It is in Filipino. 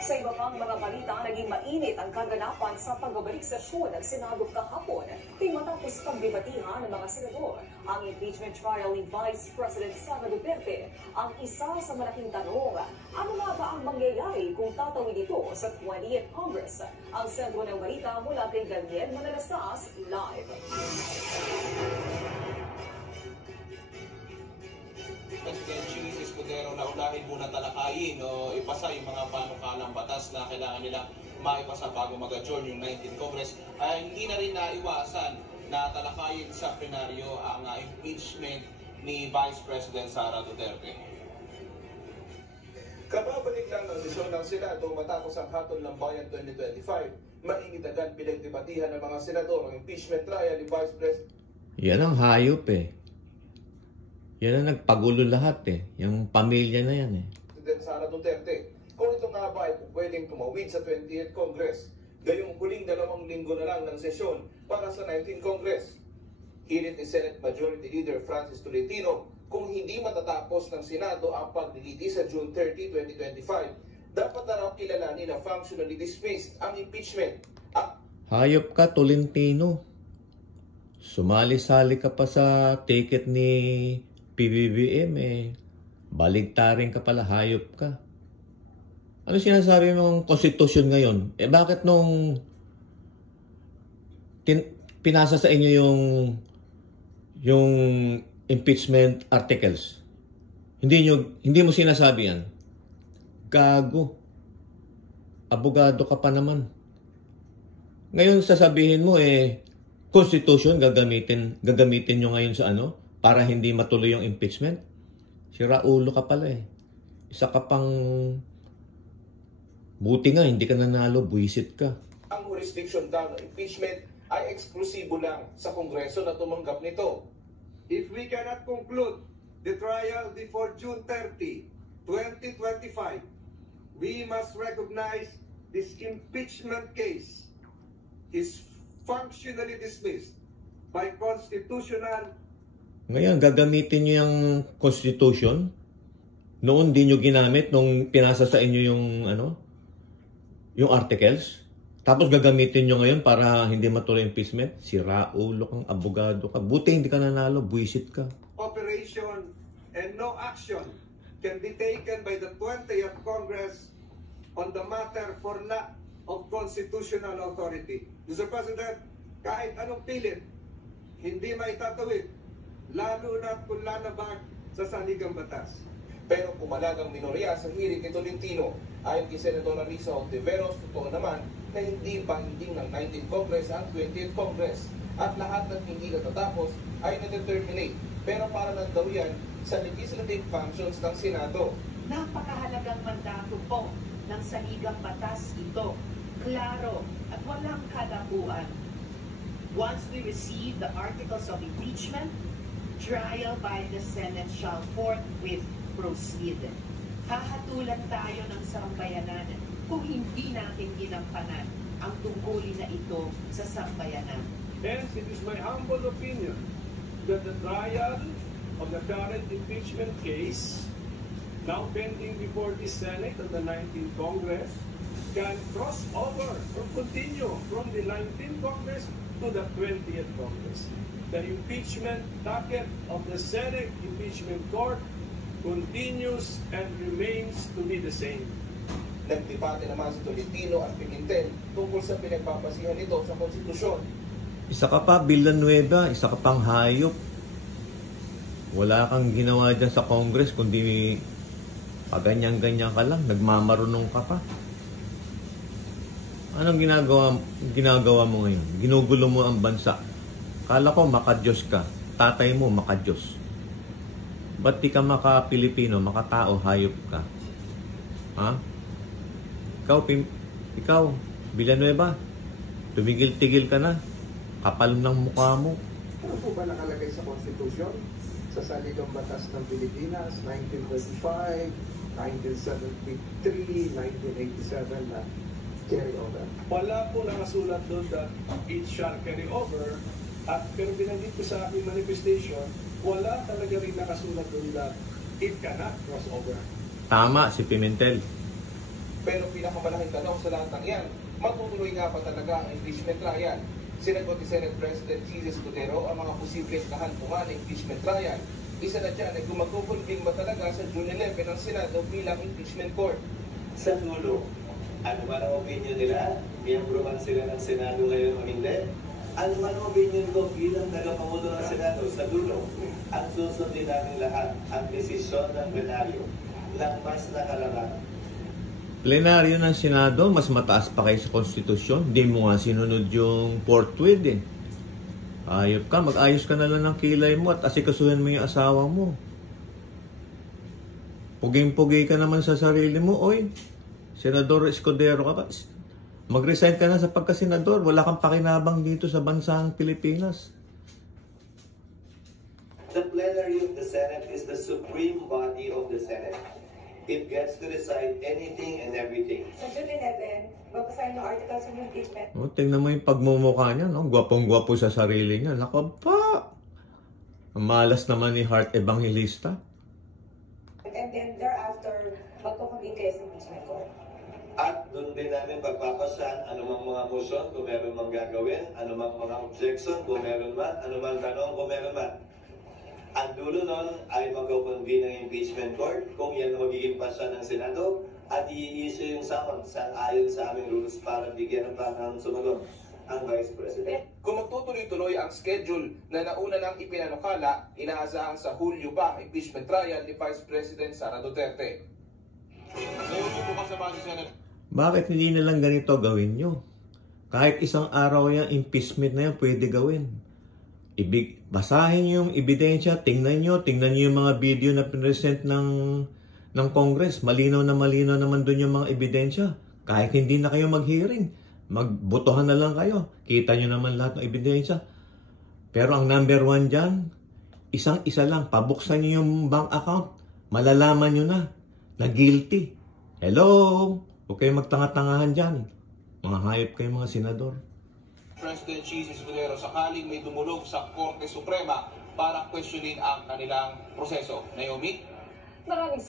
Sa iba pang mga balita, naging mainit ang kaganapan sa pagbabalik sesyon ng Senado kahapon kay matapos pagdebatihan ng mga senador. Ang impeachment trial ni Vice President Sara Duterte ang isa sa malaking tanong. Ano nga ba ang mangyayari kung tatawid ito sa 20th Congress? Ang sentro ng balita mula kay Daniel Manalastas, live. President Chis Escudero na unahin muna talakayin o ipasa yung mga panukalang batas na kailangan nila maipasa bago mag-adjourn yung 19th Congress. Hindi na rin naiwasan na talakayin sa plenaryo ang impeachment ni Vice President Sara Duterte. Kababalik lang ng sesyon ng Senado matapos ang Hatol ng Bayan 2025, mainit agad pinagdebatihan ng mga senador ang impeachment trial ni Vice President. Yan ang hayop eh. Yan ang nagpagulo lahat eh. Yung pamilya na yan eh. President Sara Duterte, kung ito nga ba ay pwedeng tumawid sa 20th Congress, gayong huling 2 linggo na lang ng sesyon para sa 19th Congress. Hirit ni Senate Majority Leader Francis Tolentino, kung hindi matatapos ng Senado ang pagliliti sa June 30, 2025, dapat na raw kilalanin na functionally dismissed ang impeachment. Hayop ka, Tolentino. Sumali-sali ka pa sa ticket ni PBBM eh. Baligtarin ka pala, hayop ka. Ano sinasabi mong konstitusyon ngayon? Eh bakit nung pinasa sa inyo yung impeachment articles, hindi mo sinasabi yan? Gago. Abogado ka pa naman. Ngayon sasabihin mo eh Constitution gagamitin nyo ngayon sa ano para hindi matuloy yung impeachment. Sira ulo ka pala eh. Isa ka pang buti nga hindi ka nanalo, buwisit ka. Ang jurisdiction daw ng impeachment ay eksklusibo lang sa Kongreso na tumanggap nito. If we cannot conclude the trial before June 30, 2025, we must recognize this impeachment case is functionally dismissed by constitutional. Ngayon, gagamitin nyo yung Constitution? Noon di nyo ginamit nung pinasa sa inyo yung articles? Tapos gagamitin nyo ngayon para hindi matuloy impeachment? Sira ulo kang abogado ka. Buti hindi ka nanalo, buwisit ka. Operation and no action can be taken by the 20th Congress on the matter for lack of constitutional authority. Mr. President, kahit anong pilit, hindi maitatawid, lalo na kung lalabag sa saligang batas. Pero pumalag ang minorya sa hirit ni Tolentino. Ayon kay Senador Risa Ontiveros, totoo naman na hindi bahinding ng 19th Congress ang 20th Congress. At lahat ng hindi natatapos ay na-determinate. Pero para lang daw yan sa legislative functions ng Senado. Napakahalagang mandato po ng saligang batas ito. Klaro at walang kalabuan. Once we receive the articles of impeachment, trial by the Senate shall forthwith proceed. Hahatulan tayo ng sambayanan kung hindi natin ginampanan ang tungkulin na ito sa sambayanan. Hence, it is my humble opinion that the trial of the current impeachment case, now pending before the Senate and the 19th Congress, can cross over or continue from the 19th Congress to the 20th Congress. The impeachment docket of the Senate Impeachment Court continues and remains to be the same. Nagdebate naman si Tolentino at Pimentel tungkol sa pinagpapasihan nito sa konstitusyon. Isa ka pa, Villanueva, isa ka pang hayop. Wala kang ginawa dyan sa Congress kundi paganyan-ganyan ka lang, nagmamarunong ka pa. Anong ginagawa mo ngayon? Ginugulo mo ang bansa. Kala ko makadiyos ka. Tatay mo makadiyos. Ba't di ka maka-Pilipino, makatao, hayop ka? Ha? Ikaw, Villanueva, tumigil-tigil ka na. Kapal ng mukha mo. Ano po ba nakalagay sa Constitution? Sa Saligang Batas ng Pilipinas, 1925, 1973, 1987 na carry over? Wala po nakasulat doon that it shall carry over. At pero binanggit ko sa aking manifestation, wala talaga rin nakasulat doon that it cannot cross over. Tama si Pimentel. Pero pinakamalaking tanong sa lahat ng yan, matutuloy nga pa talaga ang impeachment trial? Sinagot ni Senate President Jesus Escudero ang mga posibleng kahantungan ng impeachment trial. Isa na dyan ay kung magkukunbing ba talaga sa June 11 ang Senado bilang impeachment court. Sa dulo, ano man ang opinion nila, miyembro man sila ng Senado ngayon o hindi, ano man ang opinion ko bilang tagapangulo ng Senado, sa dulo, ang susundin namin lahat ang desisyon ng plenaryo ng mas nakararang. Plenaryo ng Senado, mas mataas pa kayo sa konstitusyon. Hindi mo nga sinunod yung fourth with eh. Ayop ka, mag-ayos ka na lang ng kilay mo at asikasuhin mo yung asawa mo. Puging-pugi ka naman sa sarili mo, oy. Senador Escudero ka ba? Mag-resign ka na sa pagka-senador. Wala kang pakinabang dito sa bansang Pilipinas. The plenary of the Senate is the supreme body of the Senate. It gets to decide anything and everything. Sa June 11, babasahin yung articles of impeachment. O, tingnan mo yung pagmumukha niya, no? Gwapong-gwapo sa sarili niya. Nako pa! Ang malas naman ni Heart Evangelista. And then thereafter, magkukumbing kayo sa impeachment court. At doon din namin pagpapasyan anumang mga motion kung meron mang gagawin, anumang mga objection kung meron man, anumang tanong kung meron man. Ang dulo nun ay magkukumbin ng impeachment court kung yan magiging pasya ng Senado at i-issue yung summons ayon sa aming rules para bigyan ng panahon sumagot ang Vice President. Kung magtutuloy-tuloy ang schedule na nauna nang ipinanukala, inaasahan sa Hulyo pa ang impeachment trial ni Vice President Sara Duterte. Ngayon yung bukas sa base Senate. Bakit hindi na lang ganito gawin nyo? Kahit isang araw yung impeachment na yan, pwede gawin. Basahin nyo yung ebidensya, tingnan nyo yung mga video na pinresent ng Congress. Malinaw naman dun yung mga ebidensya. Kahit hindi na kayo mag-hearing, magbotohan na lang kayo. Kita nyo naman lahat ng ebidensya. Pero ang number one dyan, isang-isa lang, pabuksan nyo yung bank account, malalaman nyo na guilty. Hello? Huwag kayong magtanga-tangahan dyan. Mga hayop kayo mga senador. President Jesus Escudero sakaling may dumulog sa Korte Suprema para questionin ang kanilang proseso. Naomi? Maraming